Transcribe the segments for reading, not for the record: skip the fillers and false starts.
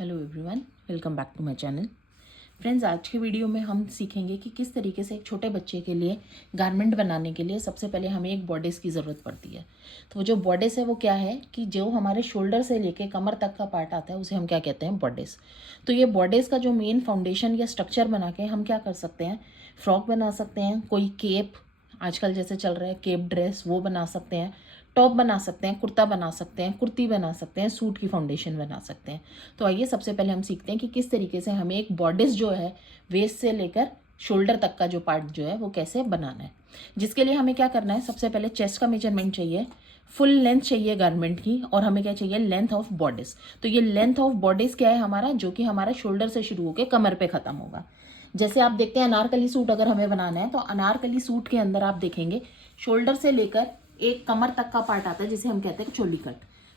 Hello everyone, welcome back to my channel. Friends, आज के video में हम सीखेंगे कि किस तरीके से एक छोटे बच्चे के लिए गारमेंट बनाने के लिए सबसे पहले हमें एक बॉडिस की ज़रूरत पड़ती है। तो वो जो बॉडिस है वो क्या है कि जो हमारे शोल्डर से लेके कमर तक का पार्ट आता है उसे हम क्या कहते हैं, बॉडिस। तो ये बॉडिस का जो मेन फाउंडेशन या स्ट्रक्चर बना के हम क्या कर सकते हैं, फ्रॉक बना सकते हैं, कोई केप आजकल जैसे चल रहा है केप ड्रेस वो बना सकते हैं, टॉप बना सकते हैं, कुर्ता बना सकते हैं, कुर्ती बना सकते हैं, सूट की फाउंडेशन बना सकते हैं। तो आइए सबसे पहले हम सीखते हैं कि किस तरीके से हमें एक बॉडिस जो है वेस्ट से लेकर शोल्डर तक का जो पार्ट जो है वो कैसे बनाना है। जिसके लिए हमें क्या करना है, सबसे पहले चेस्ट का मेजरमेंट चाहिए, फुल लेंथ चाहिए गारमेंट की, और हमें क्या चाहिए, लेंथ ऑफ बॉडिस। तो ये लेंथ ऑफ बॉडिस क्या है हमारा, जो कि हमारा शोल्डर से शुरू होकर कमर पे खत्म होगा। जैसे आप देखते हैं अनारकली सूट अगर हमें बनाना है तो अनारकली सूट के अंदर आप देखेंगे शोल्डर से लेकर एक कमर तक का पार्ट आता है जिसे हम कहते हैं चोली कट।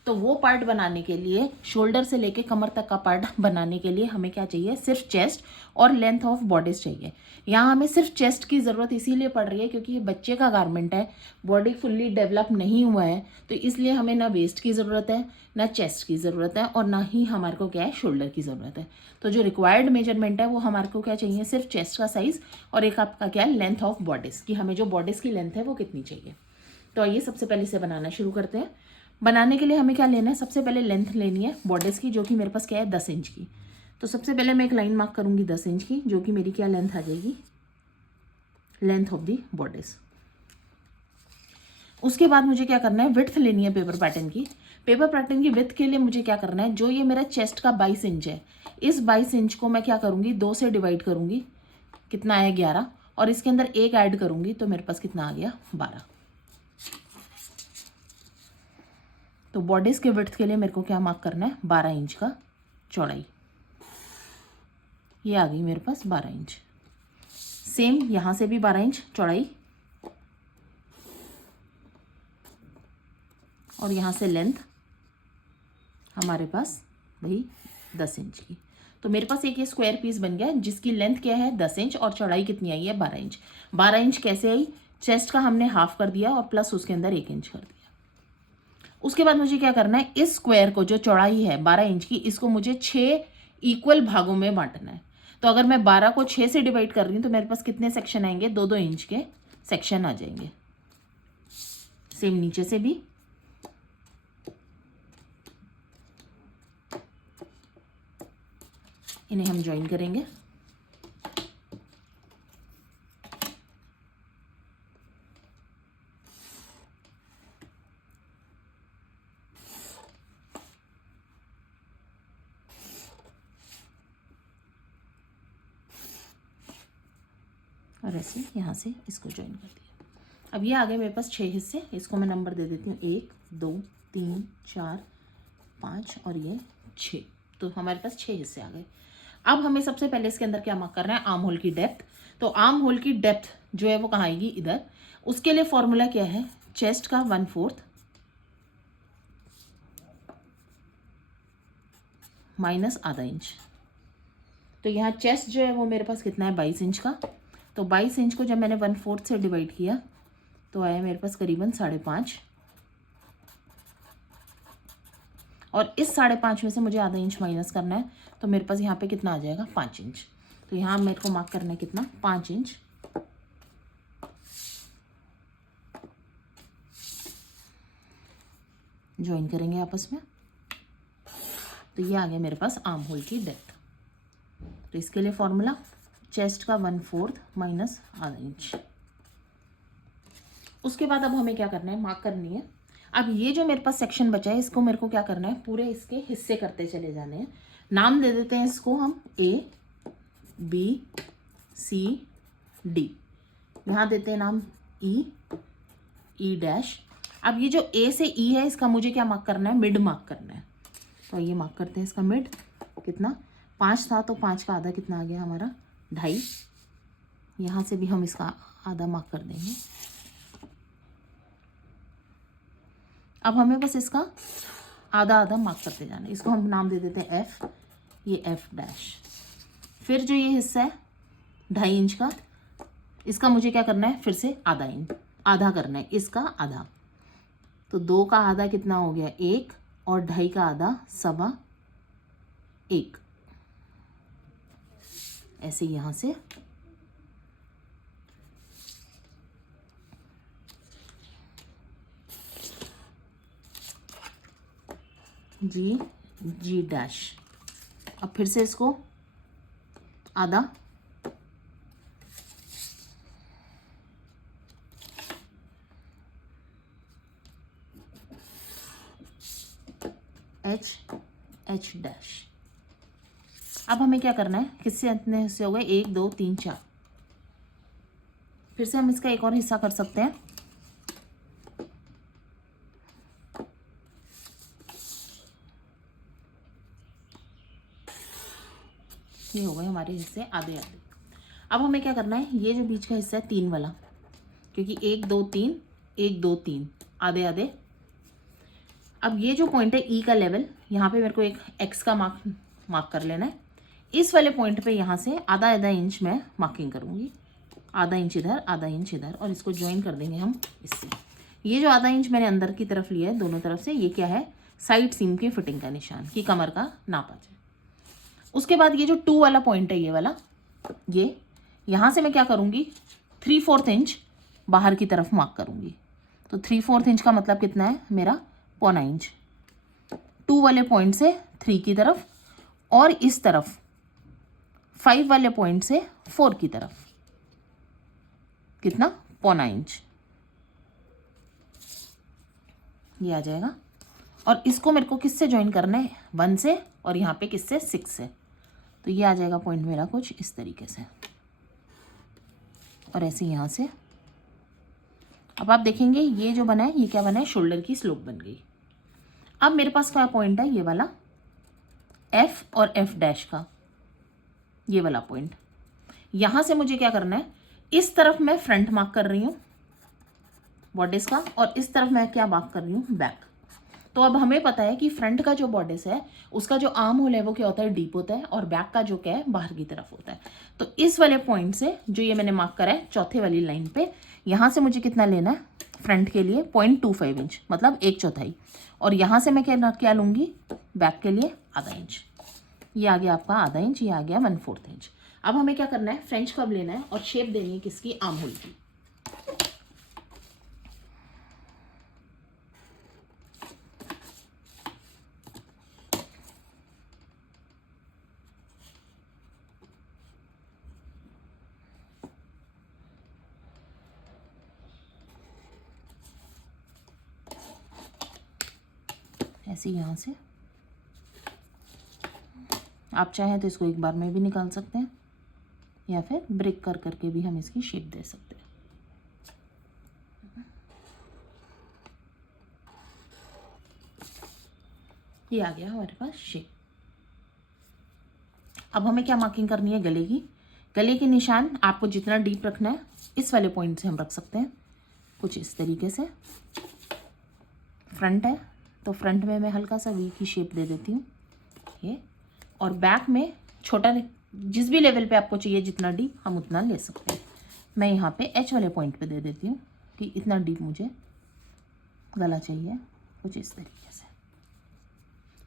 तो वो पार्ट बनाने के लिए, शोल्डर से लेके कमर तक का पार्ट बनाने के लिए हमें क्या चाहिए, सिर्फ चेस्ट और लेंथ ऑफ बॉडीज चाहिए। यहाँ हमें सिर्फ चेस्ट की ज़रूरत इसीलिए पड़ रही है क्योंकि ये बच्चे का गारमेंट है, बॉडी फुल्ली डेवलप नहीं हुआ है, तो इसलिए हमें ना वेस्ट की ज़रूरत है, ना चेस्ट की ज़रूरत है, और ना ही हमारे को क्या है, शोल्डर की ज़रूरत है। तो जो रिक्वायर्ड मेजरमेंट है वो हमारे को क्या चाहिए, सिर्फ चेस्ट का साइज़ और एक आपका क्या है, लेंथ ऑफ बॉडीज़, कि हमें जो बॉडीज़ की लेंथ है वो कितनी चाहिए। तो आइए सबसे पहले इसे बनाना शुरू करते हैं। बनाने के लिए हमें क्या लेना है, सबसे पहले लेंथ लेनी है बॉडीज़ की, जो कि मेरे पास क्या है, 10 इंच की। तो सबसे पहले मैं एक लाइन मार्क करूंगी 10 इंच की, जो कि मेरी क्या लेंथ आ जाएगी, लेंथ ऑफ दी बॉडीज़। उसके बाद मुझे क्या करना है, विड्थ लेनी है पेपर पैटर्न की। पेपर पैटर्न की विड्थ के लिए मुझे क्या करना है, जो ये मेरा चेस्ट का 22 इंच है, इस 22 इंच को मैं क्या करूंगी, 2 से डिवाइड करूंगी, कितना आया 11, और इसके अंदर एक ऐड करूंगी तो मेरे पास कितना आ गया, 12। तो बॉडीज़ के विड्थ के लिए मेरे को क्या मार्क करना है, 12 इंच का चौड़ाई। ये आ गई मेरे पास 12 इंच। सेम यहाँ से भी 12 इंच चौड़ाई, और यहाँ से लेंथ हमारे पास वही 10 इंच की। तो मेरे पास एक ये स्क्वायर पीस बन गया जिसकी लेंथ क्या है, 10 इंच, और चौड़ाई कितनी आई है, 12 इंच। 12 इंच कैसे आई, चेस्ट का हमने हाफ कर दिया और प्लस उसके अंदर 1 इंच कर दिया। उसके बाद मुझे क्या करना है, इस स्क्वायर को जो चौड़ाई है 12 इंच की, इसको मुझे 6 इक्वल भागों में बांटना है। तो अगर मैं 12 को 6 से डिवाइड कर रही हूँ तो मेरे पास कितने सेक्शन आएंगे, 2-2 इंच के सेक्शन आ जाएंगे। सेम नीचे से भी, इन्हें हम ज्वाइन करेंगे। और ऐसे यहाँ से इसको ज्वाइन कर दिया। अब ये आ गए मेरे पास 6 हिस्से, इसको मैं नंबर दे देती हूँ, 1 2 3 4 5 और ये 6। तो हमारे पास 6 हिस्से आ गए। अब हमें सबसे पहले इसके अंदर क्या मार्क करना है, आर्म होल की डेप्थ। तो आर्म होल की डेप्थ जो है वो कहाँ आएगी, इधर। उसके लिए फॉर्मूला क्या है, चेस्ट का 1/4 माइनस आधा इंच। तो यहाँ चेस्ट जो है वो मेरे पास कितना है, 22 इंच का। तो 22 इंच को जब मैंने 1/4 से डिवाइड किया तो आया मेरे पास करीबन 5.5, और इस 5.5 में से मुझे आधा इंच माइनस करना है, तो मेरे पास यहाँ पे कितना आ जाएगा, 5 इंच। तो यहाँ मेरे को मार्क करना है कितना, 5 इंच। ज्वाइन करेंगे आपस में। तो ये आ गया मेरे पास आर्म होल की डेप्थ। तो इसके लिए फॉर्मूला चेस्ट का 1/4 माइनस आधा इंच। उसके बाद अब हमें क्या करना है, मार्क करनी है। अब ये जो मेरे पास सेक्शन बचा है इसको मेरे को क्या करना है, पूरे इसके हिस्से करते चले जाने हैं। नाम दे देते हैं इसको हम A B C D। यहाँ देते हैं नाम E डैश। अब ये जो A से E है इसका मुझे क्या मार्क करना है, मिड मार्क करना है। तो ये मार्क करते हैं इसका मिड, कितना, 5 था तो 5 का आधा कितना आ गया हमारा, 2.5। यहाँ से भी हम इसका आधा मार्क कर देंगे। अब हमें बस इसका आधा आधा मार्क करते जाना है। इसको हम नाम दे देते हैं F, ये F डैश। फिर जो ये हिस्सा है 2.5 इंच का, इसका मुझे क्या करना है, फिर से आधा इंच, आधा करना है, इसका आधा। तो 2 का आधा कितना हो गया, 1, और 2.5 का आधा 1.25, 1, ऐसे यहाँ से जी जी डैश। अब फिर से इसको आधा, एच एच डैश। अब हमें क्या करना है, किससे इतने हिस्से हो गए, 1 2 3 4। फिर से हम इसका एक और हिस्सा कर सकते हैं। ये हो गए हमारे हिस्से आधे आधे। अब हमें क्या करना है, ये जो बीच का हिस्सा है 3 वाला, क्योंकि 1 2 3 1 2 3 आधे आधे। अब ये जो पॉइंट है ई का लेवल, यहाँ पे मेरे को एक एक्स का मार्क कर लेना है। इस वाले पॉइंट पे यहाँ से आधा आधा इंच मैं मार्किंग करूँगी, आधा इंच इधर आधा इंच इधर, और इसको ज्वाइन कर देंगे हम इससे। ये जो आधा इंच मैंने अंदर की तरफ लिया है दोनों तरफ से, ये क्या है, साइड सीम की फिटिंग का निशान, कि कमर का नाप आ जाए। उसके बाद ये जो 2 वाला पॉइंट है, ये वाला, ये यहाँ से मैं क्या करूँगी, 3/4 इंच बाहर की तरफ मार्क करूँगी। तो 3/4 इंच का मतलब कितना है मेरा, 1/4 इंच 2 वाले पॉइंट से 3 की तरफ, और इस तरफ 5 वाले पॉइंट से 4 की तरफ कितना, 1/4 इंच ये आ जाएगा। और इसको मेरे को किससे ज्वाइन करना है, 1 से, और यहाँ पे किससे, 6 से। तो ये आ जाएगा पॉइंट मेरा कुछ इस तरीके से, और ऐसे यहाँ से। अब आप देखेंगे ये जो बना है, ये क्या बना है, शोल्डर की स्लोप बन गई। अब मेरे पास क्या पॉइंट है, ये वाला एफ और एफ डैश का ये वाला पॉइंट। यहाँ से मुझे क्या करना है, इस तरफ मैं फ्रंट मार्क कर रही हूँ बॉडिस का, और इस तरफ मैं क्या मार्क कर रही हूँ, बैक। तो अब हमें पता है कि फ्रंट का जो बॉडिस है उसका जो आर्म होल है वो क्या होता है, डीप होता है, और बैक का जो क्या है, बाहर की तरफ होता है। तो इस वाले पॉइंट से जो ये मैंने मार्क करा है चौथे वाली लाइन पे, यहाँ से मुझे कितना लेना है फ्रंट के लिए, 0.25 इंच, मतलब 1/4। और यहाँ से मैं क्या लूँगी बैक के लिए, आधा इंच। ये आ गया आपका आधा इंच, ये आ गया 1/4 इंच। अब हमें क्या करना है, फ्रेंच कर्व लेना है और शेप देनी है किसकी, आर्म होल की। ऐसे यहाँ से आप चाहें तो इसको एक बार में भी निकाल सकते हैं, या फिर ब्रेक कर करके भी हम इसकी शेप दे सकते हैं। ये आ गया हमारे पास शेप। अब हमें क्या मार्किंग करनी है, गले की। गले के निशान आपको जितना डीप रखना है इस वाले पॉइंट से हम रख सकते हैं, कुछ इस तरीके से। फ्रंट है तो फ्रंट में मैं हल्का सा वी की शेप दे देती हूँ ये, और बैक में छोटा, जिस भी लेवल पे आपको चाहिए जितना डीप हम उतना ले सकते हैं। मैं यहाँ पे एच वाले पॉइंट पे दे देती हूँ कि इतना डीप मुझे गला चाहिए, कुछ इस तरीके से।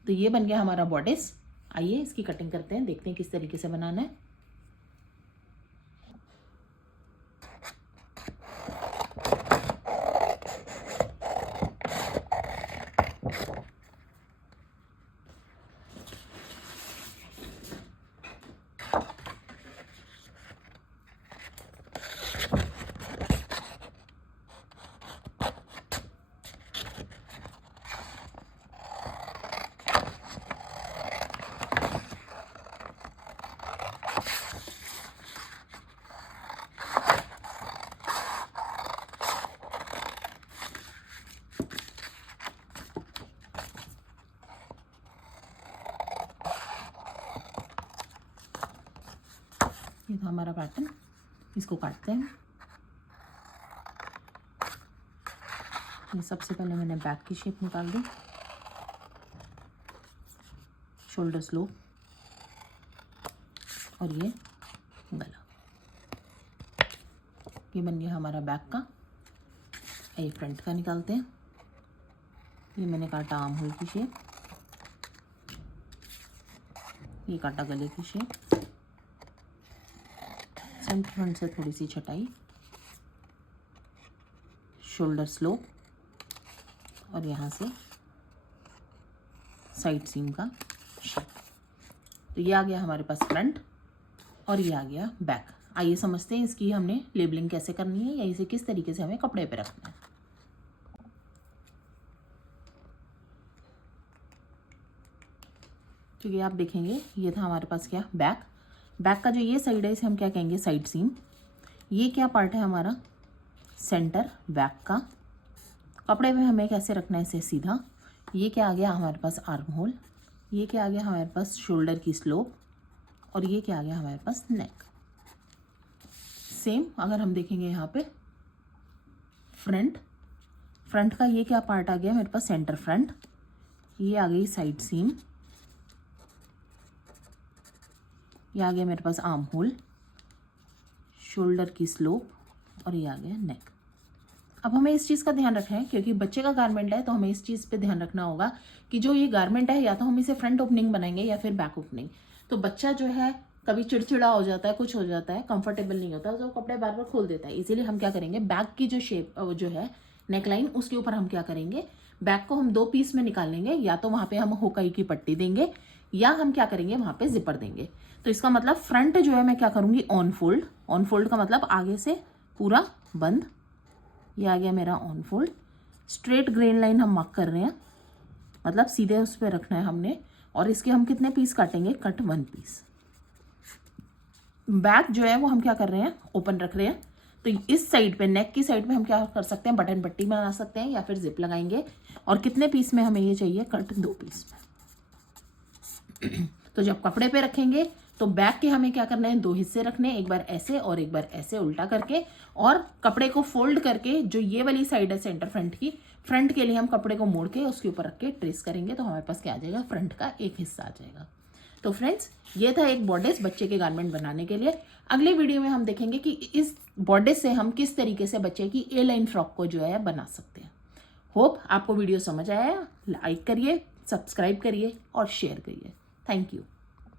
तो ये बन गया हमारा बॉडिस। आइए इसकी कटिंग करते हैं, देखते हैं किस तरीके से बनाना है। ये था हमारा पैटर्न, इसको काटते हैं। ये सबसे पहले मैंने बैक की शेप निकाल दी, शोल्डर स्लोप, और ये गला। ये बन गया हमारा बैक का। ये फ्रंट का निकालते हैं। ये मैंने काटा आर्म होल की शेप, ये काटा गले की शेप, सेंटर फ्रंट से थोड़ी सी छटाई, शोल्डर स्लोप और यहाँ से साइड सीम का शेप। तो ये आ गया हमारे पास फ्रंट और ये आ गया बैक। आइए समझते हैं इसकी हमने लेबलिंग कैसे करनी है या इसे किस तरीके से हमें कपड़े पे रखना है। क्योंकि आप देखेंगे ये था हमारे पास क्या बैक। बैक का जो ये साइड है इसे हम क्या कहेंगे साइड सीम। ये क्या पार्ट है हमारा सेंटर बैक का। कपड़े पे हमें कैसे रखना है इसे सीधा। ये क्या आ गया हमारे पास आर्म होल, ये क्या आ गया हमारे पास शोल्डर की स्लोप और ये क्या आ गया हमारे पास नेक। सेम अगर हम देखेंगे यहाँ पे फ्रंट का ये क्या पार्ट आ गया मेरे पास सेंटर फ्रंट, ये आ गई साइड सीम, ये आ गया मेरे पास आर्म होल, शोल्डर की स्लोप और ये आ गया नेक। अब हमें इस चीज़ का ध्यान रखना है क्योंकि बच्चे का गारमेंट है तो हमें इस चीज़ पे ध्यान रखना होगा कि जो ये गारमेंट है या तो हम इसे फ्रंट ओपनिंग बनाएंगे या फिर बैक ओपनिंग। तो बच्चा जो है कभी चिड़चिड़ा हो जाता है, कुछ हो जाता है, कंफर्टेबल नहीं होता तो कपड़े बार बार खोल देता है। इसीलिए हम क्या करेंगे बैक की जो शेप जो है नेकलाइन उसके ऊपर हम क्या करेंगे बैक को हम 2 पीस में निकाल लेंगे। या तो वहाँ पे हम होकाई की पट्टी देंगे या हम क्या करेंगे वहाँ पे जिपर देंगे। तो इसका मतलब फ्रंट जो है मैं क्या करूँगी ऑन फोल्ड का मतलब आगे से पूरा बंद। ये आ गया मेरा on fold. Straight grain line हम मार्क कर रहे हैं, मतलब सीधे उस पर रखना है हमने। और इसके हम कितने पीस काटेंगे कट 1 पीस। बैक जो है वो हम क्या कर रहे हैं ओपन रख रहे हैं। तो इस साइड पे नेक की साइड पे हम क्या कर सकते हैं बटन पट्टी बना सकते हैं या फिर जिप लगाएंगे। और कितने पीस में हमें ये चाहिए कट 2 पीस में। तो जब कपड़े पे रखेंगे तो बैक के हमें क्या करना है 2 हिस्से रखने हैं, एक बार ऐसे और एक बार ऐसे उल्टा करके। और कपड़े को फोल्ड करके जो ये वाली साइड है सेंटर फ्रंट की, फ्रंट के लिए हम कपड़े को मोड़ के उसके ऊपर रख के ट्रेस करेंगे तो हमारे पास क्या आ जाएगा फ्रंट का एक हिस्सा आ जाएगा। तो फ्रेंड्स ये था एक बॉर्डर्स बच्चे के गारमेंट बनाने के लिए। अगले वीडियो में हम देखेंगे कि इस बॉर्डर्स से हम किस तरीके से बच्चे की ए लाइन फ्रॉक को जो है बना सकते हैं। होप आपको वीडियो समझ आया। लाइक करिए, सब्सक्राइब करिए और शेयर करिए। Thank you.